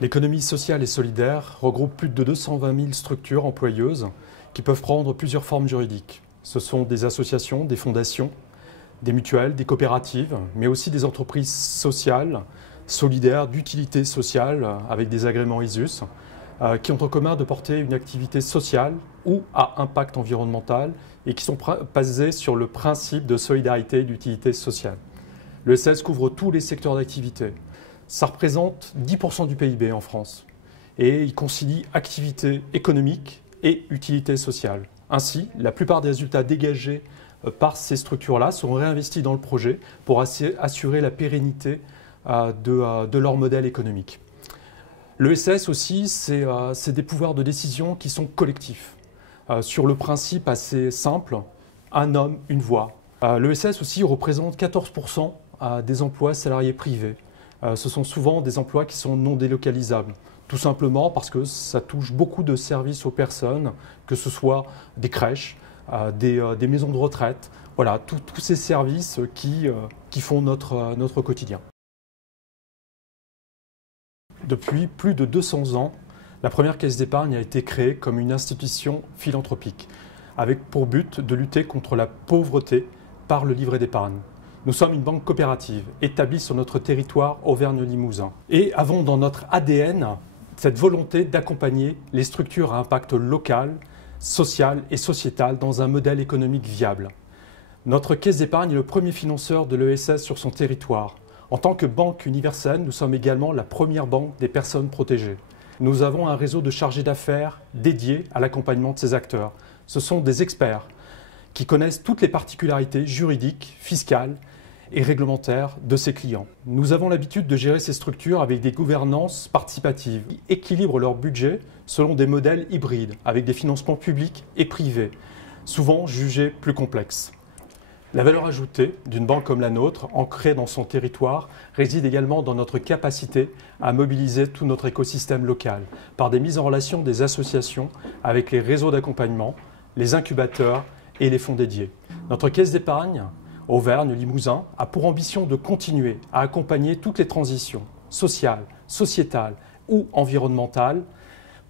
L'économie sociale et solidaire regroupe plus de 220 000 structures employeuses qui peuvent prendre plusieurs formes juridiques. Ce sont des associations, des fondations, des mutuelles, des coopératives, mais aussi des entreprises sociales, solidaires, d'utilité sociale, avec des agréments ISUS, qui ont en commun de porter une activité sociale ou à impact environnemental et qui sont basées sur le principe de solidarité et d'utilité sociale. L'ESS couvre tous les secteurs d'activité. Ça représente 10% du PIB en France et il concilie activité économique et utilité sociale. Ainsi, la plupart des résultats dégagés par ces structures-là sont réinvestis dans le projet pour assurer la pérennité de leur modèle économique. L'ESS aussi, c'est des pouvoirs de décision qui sont collectifs. Sur le principe assez simple, un homme, une voix. L'ESS aussi représente 14% des emplois salariés privés. Ce sont souvent des emplois qui sont non délocalisables, tout simplement parce que ça touche beaucoup de services aux personnes, que ce soit des crèches, des maisons de retraite, voilà, tous ces services qui font notre quotidien. Depuis plus de 200 ans, la première caisse d'épargne a été créée comme une institution philanthropique, avec pour but de lutter contre la pauvreté par le livret d'épargne. Nous sommes une banque coopérative établie sur notre territoire Auvergne-Limousin et avons dans notre ADN cette volonté d'accompagner les structures à impact local, social et sociétal dans un modèle économique viable. Notre caisse d'épargne est le premier financeur de l'ESS sur son territoire. En tant que banque universelle, nous sommes également la première banque des personnes protégées. Nous avons un réseau de chargés d'affaires dédié à l'accompagnement de ces acteurs. Ce sont des experts qui connaissent toutes les particularités juridiques, fiscales et réglementaires de ses clients. Nous avons l'habitude de gérer ces structures avec des gouvernances participatives qui équilibrent leur budget selon des modèles hybrides, avec des financements publics et privés, souvent jugés plus complexes. La valeur ajoutée d'une banque comme la nôtre, ancrée dans son territoire, réside également dans notre capacité à mobiliser tout notre écosystème local, par des mises en relation des associations avec les réseaux d'accompagnement, les incubateurs et les fonds dédiés. Notre caisse d'épargne, Auvergne-Limousin, a pour ambition de continuer à accompagner toutes les transitions sociales, sociétales ou environnementales,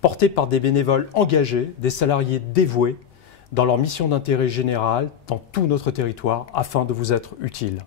portées par des bénévoles engagés, des salariés dévoués, dans leur mission d'intérêt général dans tout notre territoire afin de vous être utiles.